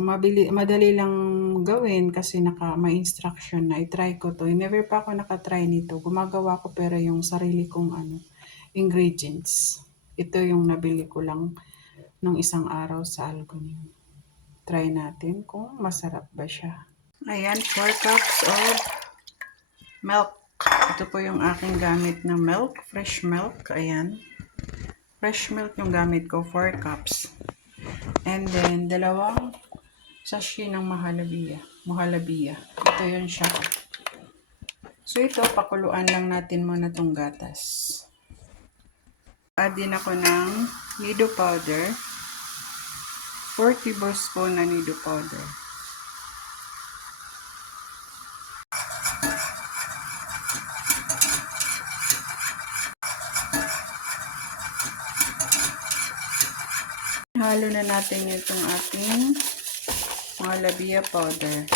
Madali lang gawin kasi may instruction na. I-try ko to. Never pa ako nakatry nito. Gumagawa ko pero yung sarili kong ingredients. Ito yung nabili ko lang nung isang araw sa Algonin. Try natin kung masarap ba siya. Ayan, 4 cups of milk. Ito po yung aking gamit na milk, fresh milk. Ayan. Fresh milk yung gamit ko, 4 cups. And then, dalawang sachet ng mahalabiya. Ito yun siya. So, ito, pakuluan lang natin muna itong gatas. Add din ako ng nido powder. 4 tablespoon na nido powder. Halo na natin itong ating mahalabiya powder.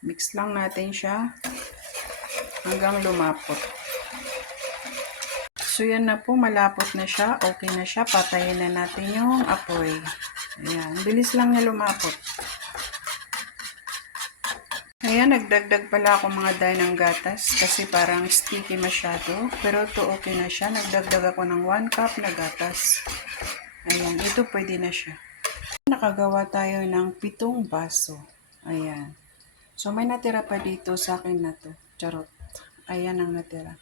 Mix lang natin siya hanggang lumapot. So, yan na po. Malapot na siya. Okay na siya. Patayin na natin yung apoy. Ayan. Bilis lang niya lumapot. Ayan. Nagdagdag pala ako mga day ng gatas kasi parang sticky masyado. Pero ito okay na siya. Nagdagdag ako ng 1 cup na gatas. Ayan. Ito pwede na siya. Nakagawa tayo ng 7 baso. Ayan. So, may natira pa dito sa akin na to. Charot. Ayan ang natira.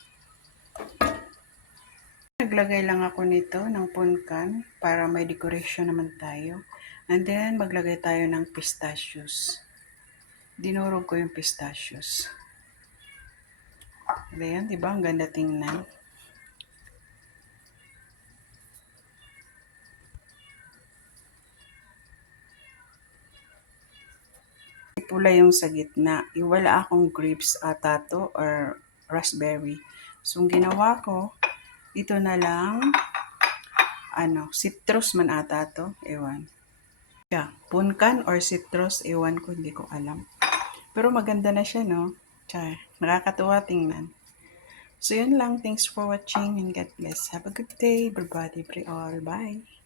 Naglagay lang ako nito ng punkan para may decoration naman tayo. And then, maglagay tayo ng pistachios. Dinurog ko yung pistachios. Ayan, diba? Ang ganda tingnan. Pula yung sa gitna. Iwala akong grapes ata to or raspberry. So, ang ginawa ko, ito na lang, citrus man ata to. Ewan. Yeah, punkan or citrus, ewan ko, hindi ko alam. Pero maganda na siya, no? Char, nakakatuwa tingnan. So, yun lang. Thanks for watching and God bless. Have a good day, everybody. Pray all. Bye.